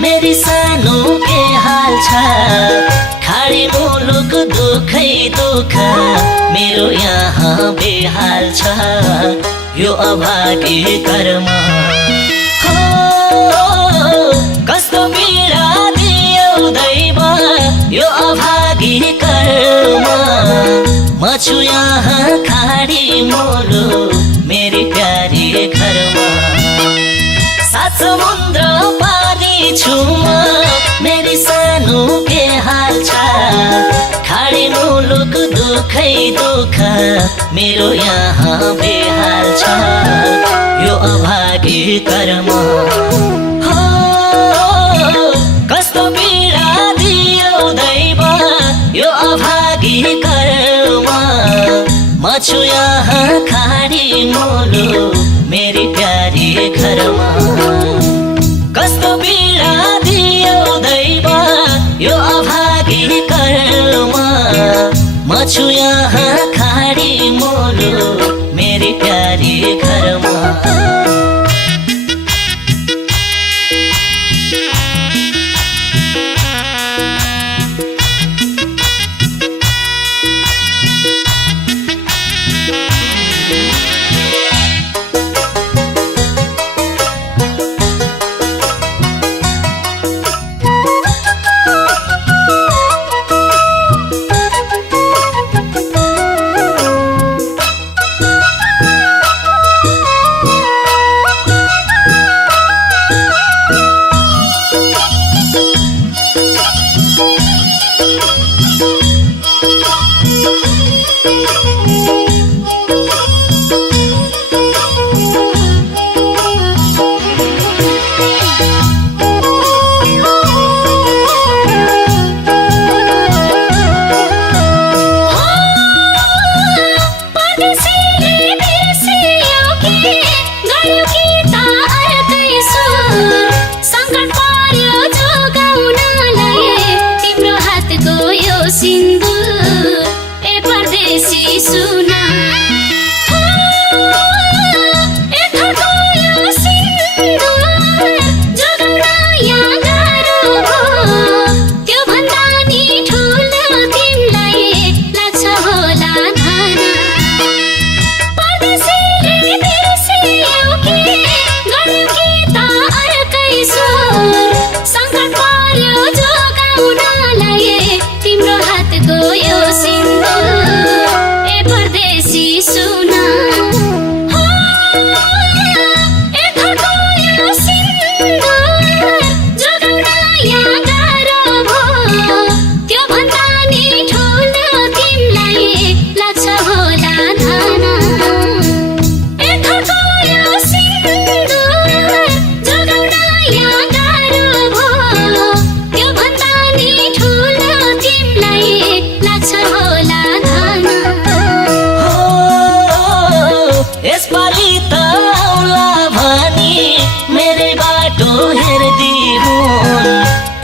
मेरी सानो के हाल छ खाडी मुलुक दुखै दुख मेरो यहाँ बेहाल छ यो अभागी कर्म हो कस्तो पीडा दियो दैव यो अभागी कर्म म छु यहाँ खाडी मुलुक मेरी प्यारी घरमा सात समुद्र पारी छु म मेरी सानो के हाल छ खाडी मुलुक दुखै दुख मेरो यहाँ बेहाल छ यो अभागी कर्म हो कस्तो पीडा दियो दैव यो अभागी कर्म म छु यहाँ खाडी मुलुक मेरी प्यारी घरमा कस्तो पीडा दियो दैव यो अभागी कर्म म छु यहाँ खाडी मुलुक मेरी प्यारी घरमा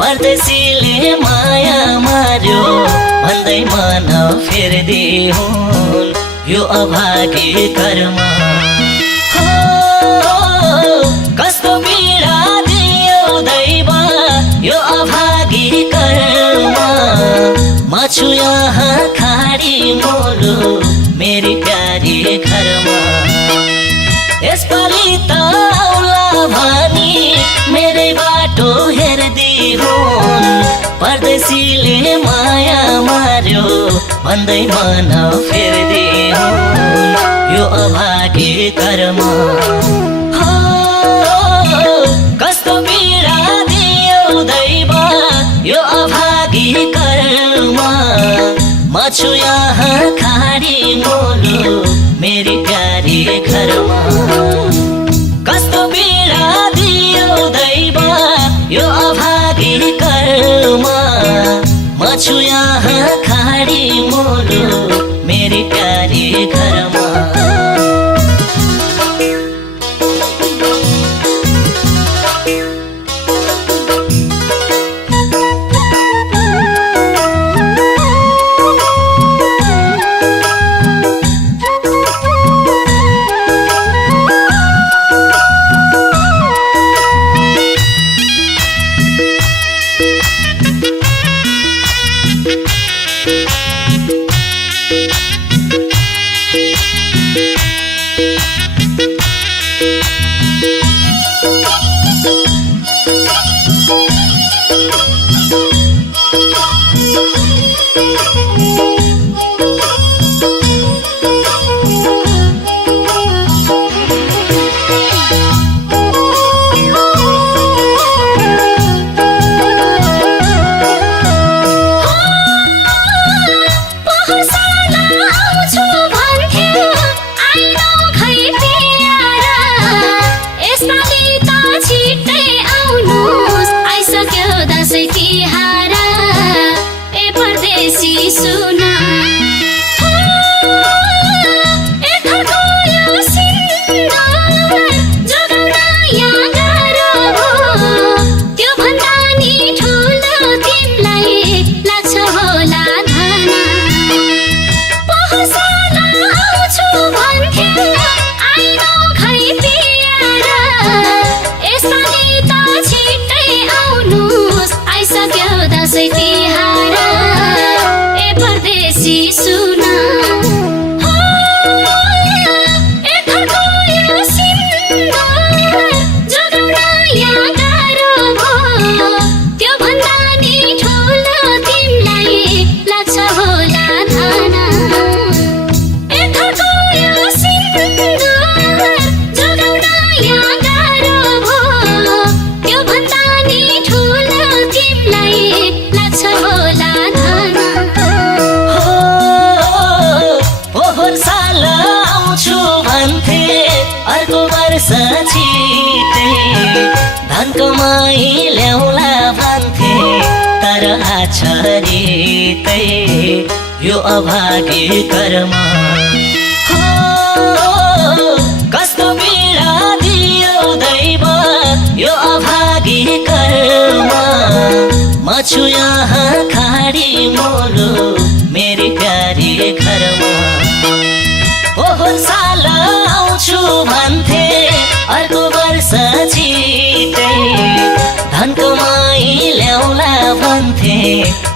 परदेशीले माया मार्यो भन्दै मन फेर्दिहुन् यो अभागी कर्म हो। कस्तो पीडा दियो दैव यो अभागी कर्म म छु यहाँ खाडी मोलो मेरी प्यारी घरमा। यसपालि त आउला भनी मेरै बाटो हेर्दिहुन् परदेशीले माया मार्यो भन्दै मन फेर्दिहुन् यो अभागी कर्म हो। कस्तो पीडा दियो दैव यो अभागी कर्म म छु यहाँ खाडी मोलो मेरी प्यारी घरमा। कस्तो पीडा दियो दैव यो अभागी कर्म म छु यहाँ खाडी मोलो मेरी प्यारी घरमा। धन कमाई ल्याउला भन्थे तर आछरितै यो अभागी कर्म हो। कस्तो पीडा दियो दैव यो अभागी कर्म म छु यहाँ खाडी मोलो मेरी प्यारी घरमा। पोहोर साल आउँछु भन्थे अर्को वर्ष छिटै धन कमाई ल्याउला भन्थे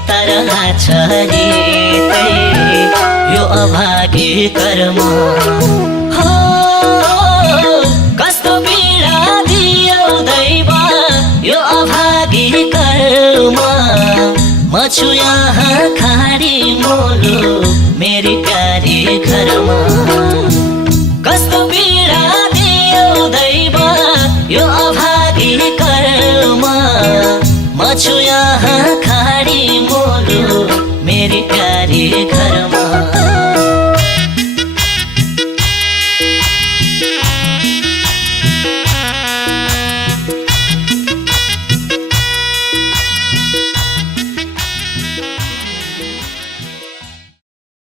तर आछरितै यो अभागी कर्म हो। कस्तो पीडा दियो दैव यो अभागी कर्म म छु यहाँ खाडी मोलो मेरी प्यारी घरमा। कस्तो पीडा दियो दैव यो अभागी कर्म म छु यहाँ खाडी मोलो मेरी प्यारी घरमा।